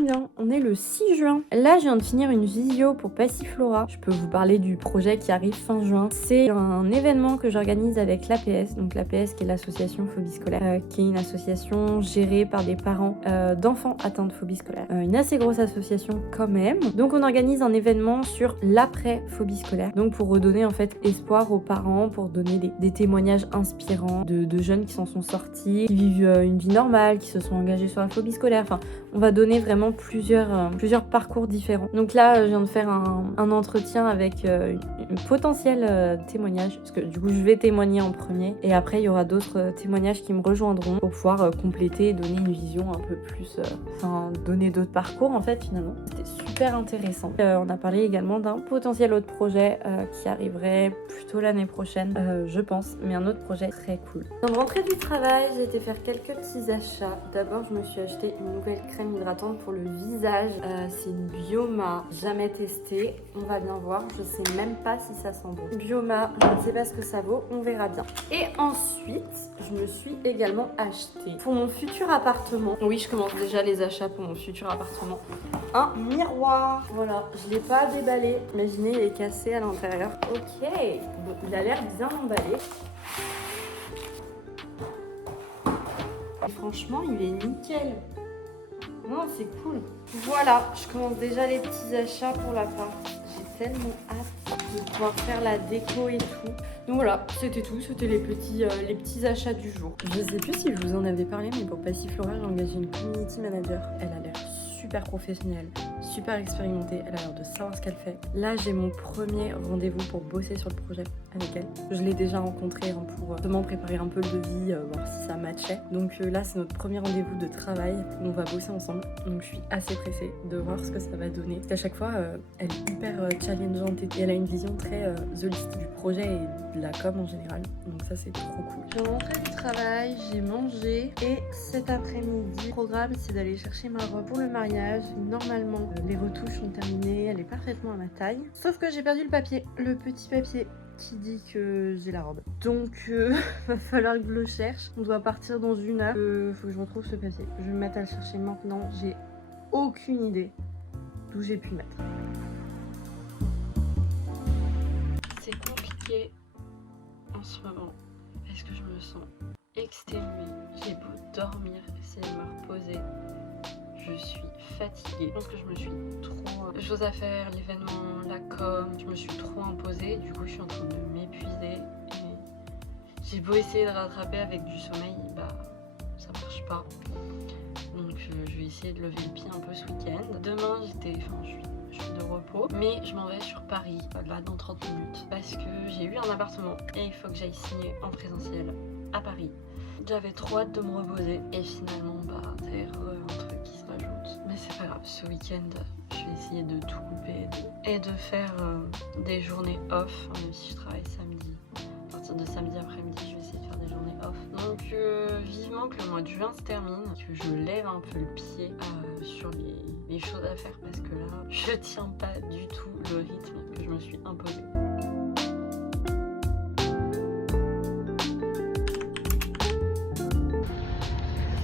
tombe bien, on est le 6 juin. Là, je viens de finir une visio pour Passiflora. Je peux vous parler du projet qui arrive fin juin. C'est un événement que j'organise avec l'APS, donc l'APS qui est l'association Phobie Scolaire, qui est une association gérée par des parents d'enfants atteints de phobie scolaire. Une assez grosse association quand même. Donc on organise un événement sur l'après-phobie scolaire. Donc pour redonner en fait espoir aux parents, pour donner des témoignages inspirants de jeunes qui s'en sont sortis, qui vivent une vie normale, qui se sont engagés sur la phobie scolaire. Enfin, on va donner vraiment plusieurs parcours différents. Donc là, je viens de faire un entretien avec une potentielle témoignage, parce que du coup, je vais témoigner en premier, et après, il y aura d'autres témoignages qui me rejoindront pour pouvoir compléter et donner une vision un peu plus, donner d'autres parcours en fait finalement. C'était super intéressant. On a parlé également d'un potentiel autre projet qui arriverait plutôt l'année prochaine, je pense, mais un autre projet très cool. Dans de rentrée du travail, j'ai été faire quelques petits achats. D'abord, je me suis acheté une nouvelle crème hydratante pour le visage. C'est une Bioma, jamais testée. On va bien voir. Je sais même pas si ça sent bon. Bioma, je ne sais pas ce que ça vaut. On verra bien. Et ensuite, je me suis également acheté pour mon futur appartement. Oui, je commence déjà les achats pour mon futur appartement. Un miroir. Voilà, je l'ai pas déballé. Imaginez, il est cassé à l'intérieur. Ok, bon, il a l'air bien emballé. Et franchement, il est nickel. Non, c'est cool. Voilà, je commence déjà les petits achats pour l'appart. J'ai tellement hâte de pouvoir faire la déco et tout. Donc voilà, c'était tout. C'était les petits achats du jour. Je sais plus si je vous en avais parlé, mais pour Passiflora, j'ai engagé une community manager. Elle a l'air super professionnelle, super expérimentée. Elle a l'air de savoir ce qu'elle fait. Là, j'ai mon premier rendez-vous pour bosser sur le projet avec elle. Je l'ai déjà rencontrée pour vraiment préparer un peu le devis, voir si ça matchait. Donc là, c'est notre premier rendez-vous de travail. On va bosser ensemble. Donc je suis assez pressée de voir ce que ça va donner. Parce qu'à chaque fois, elle est hyper challengeante et elle a une vision très holistique du projet et de la com en général. Donc ça, c'est trop cool. Je suis rentrée du travail, j'ai mangé et cet après-midi, le programme, c'est d'aller chercher ma robe pour le mariage. Normalement, les retouches sont terminées, elle est parfaitement à ma taille. Sauf que j'ai perdu le papier, le petit papier qui dit que j'ai la robe. Donc va falloir que je le cherche. On doit partir dans 1 heure. Faut que je retrouve ce papier. Je vais me mettre à le chercher maintenant. J'ai aucune idée d'où j'ai pu le mettre. C'est compliqué en ce moment parce que je me sens exténuée. J'ai beau dormir, essayer de me reposer. Je suis fatiguée. Je pense que je me suis trop de choses à faire, l'événement, la com, je me suis trop imposée. Du coup, je suis en train de m'épuiser. Et j'ai beau essayer de rattraper avec du sommeil, ça marche pas. Donc, je vais essayer de lever le pied un peu ce week-end. Demain, je suis de repos, mais je m'en vais sur Paris, là, dans 30 minutes. Parce que j'ai eu un appartement et il faut que j'aille signer en présentiel à Paris. J'avais trop hâte de me reposer et finalement, c'est un truc qui se rajoute. Mais c'est pas grave, ce week-end, je vais essayer de tout couper et de faire des journées off, même si je travaille samedi. À partir de samedi après-midi, je vais essayer de faire des journées off. Donc vivement que le mois de juin se termine, que je lève un peu le pied sur les choses à faire parce que là, je tiens pas du tout le rythme que je me suis imposé.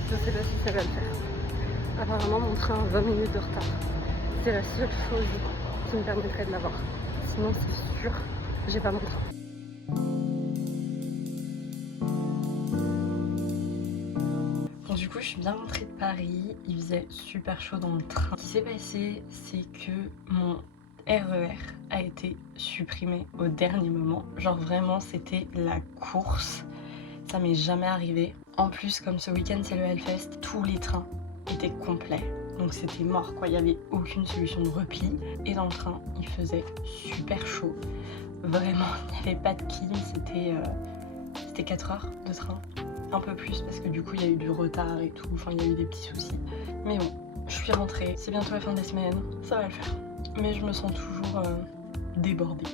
Je sais pas si ça va le faire. Apparemment, mon train a 20 minutes de retard. C'est la seule chose qui me permettrait de l'avoir. Sinon, c'est sûr, j'ai pas mon train. Bon, du coup, je suis bien rentrée de Paris. Il faisait super chaud dans le train. Ce qui s'est passé, c'est que mon RER a été supprimé au dernier moment. Genre vraiment, c'était la course. Ça m'est jamais arrivé. En plus, comme ce week-end c'est le Hellfest, tous les trains étaient complets. Donc c'était mort quoi, il n'y avait aucune solution de repli. Et dans le train, il faisait super chaud. Vraiment, il n'y avait pas de clim, c'était 4 heures de train. Un peu plus parce que du coup il y a eu du retard et tout, enfin il y a eu des petits soucis. Mais bon, je suis rentrée, c'est bientôt la fin de la semaine, ça va le faire. Mais je me sens toujours débordée.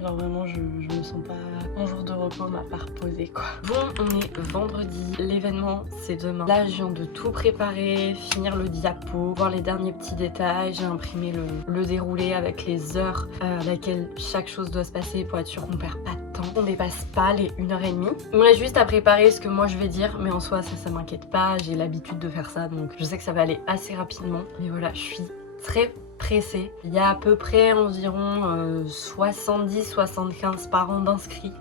Genre vraiment, je me sens pas... Mon jour de repos m'a pas reposé quoi. Bon, on est vendredi, l'événement c'est demain. Là, je viens de tout préparer, finir le diapo, voir les derniers petits détails. J'ai imprimé le déroulé avec les heures à laquelle chaque chose doit se passer pour être sûr qu'on perd pas de temps. On dépasse pas les 1h30. Il me reste juste à préparer ce que moi je vais dire, mais en soi ça m'inquiète pas, j'ai l'habitude de faire ça, donc je sais que ça va aller assez rapidement. Mais voilà, je suis très pressée. Il y a à peu près environ 70-75 parents d'inscrits,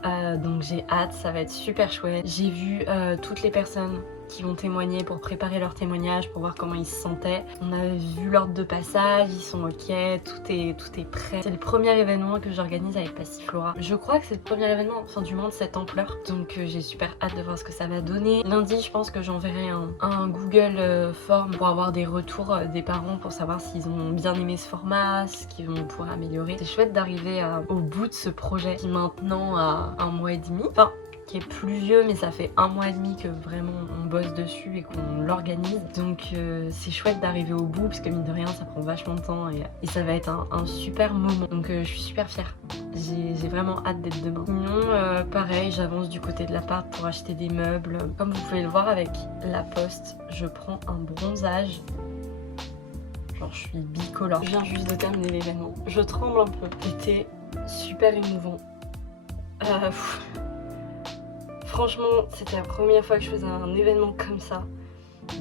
donc j'ai hâte, ça va être super chouette. J'ai vu toutes les personnes qui vont témoigner pour préparer leur témoignage, pour voir comment ils se sentaient. On a vu l'ordre de passage, ils sont ok, tout est prêt. C'est le premier événement que j'organise avec Passiflora. Je crois que c'est le premier événement, enfin du moins de cette ampleur, donc j'ai super hâte de voir ce que ça va donner. Lundi, je pense que j'enverrai un Google Form pour avoir des retours des parents pour savoir s'ils ont bien aimé ce format, ce qu'ils vont pouvoir améliorer. C'est chouette d'arriver au bout de ce projet qui maintenant a 1 mois et demi. Enfin, qui est plus vieux, mais ça fait 1 mois et demi que vraiment on bosse dessus et qu'on l'organise. Donc c'est chouette d'arriver au bout, parce que mine de rien ça prend vachement de temps et ça va être un super moment. Donc je suis super fière. J'ai vraiment hâte d'être demain. Sinon pareil, j'avance du côté de l'appart pour acheter des meubles. Comme vous pouvez le voir avec la poste, je prends un bronzage. Genre je suis bicolore. Je viens juste de terminer l'événement. Je tremble un peu. C'était super émouvant. Franchement, c'était la première fois que je faisais un événement comme ça,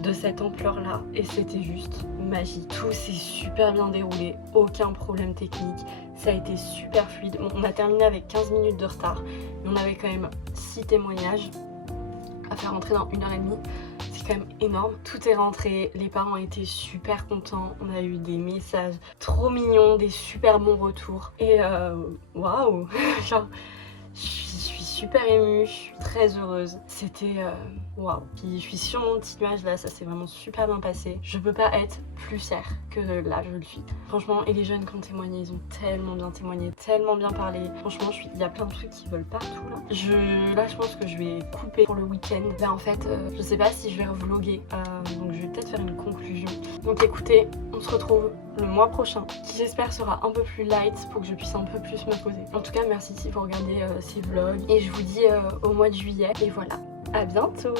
de cette ampleur-là, et c'était juste magique. Tout s'est super bien déroulé, aucun problème technique, ça a été super fluide. Bon, on a terminé avec 15 minutes de retard, mais on avait quand même 6 témoignages à faire rentrer dans 1h30. C'est quand même énorme. Tout est rentré, les parents étaient super contents, on a eu des messages trop mignons, des super bons retours, et waouh, genre... Je suis super émue, je suis très heureuse. C'était waouh. Puis je suis sur mon petit nuage là, ça s'est vraiment super bien passé. Je peux pas être plus fière que là je le suis. Franchement, et les jeunes qui ont témoigné, ils ont tellement bien témoigné, tellement bien parlé. Franchement, il y a plein de trucs qui volent partout là. Là, je pense que je vais couper pour le week-end. Là, en fait, je sais pas si je vais revlogger, donc je vais peut-être faire une conclusion. Donc écoutez, on se retrouve le mois prochain, qui j'espère sera un peu plus light pour que je puisse un peu plus me poser. En tout cas, merci si vous regardez ces vlogs et je vous dis au mois de juillet. Et voilà, à bientôt!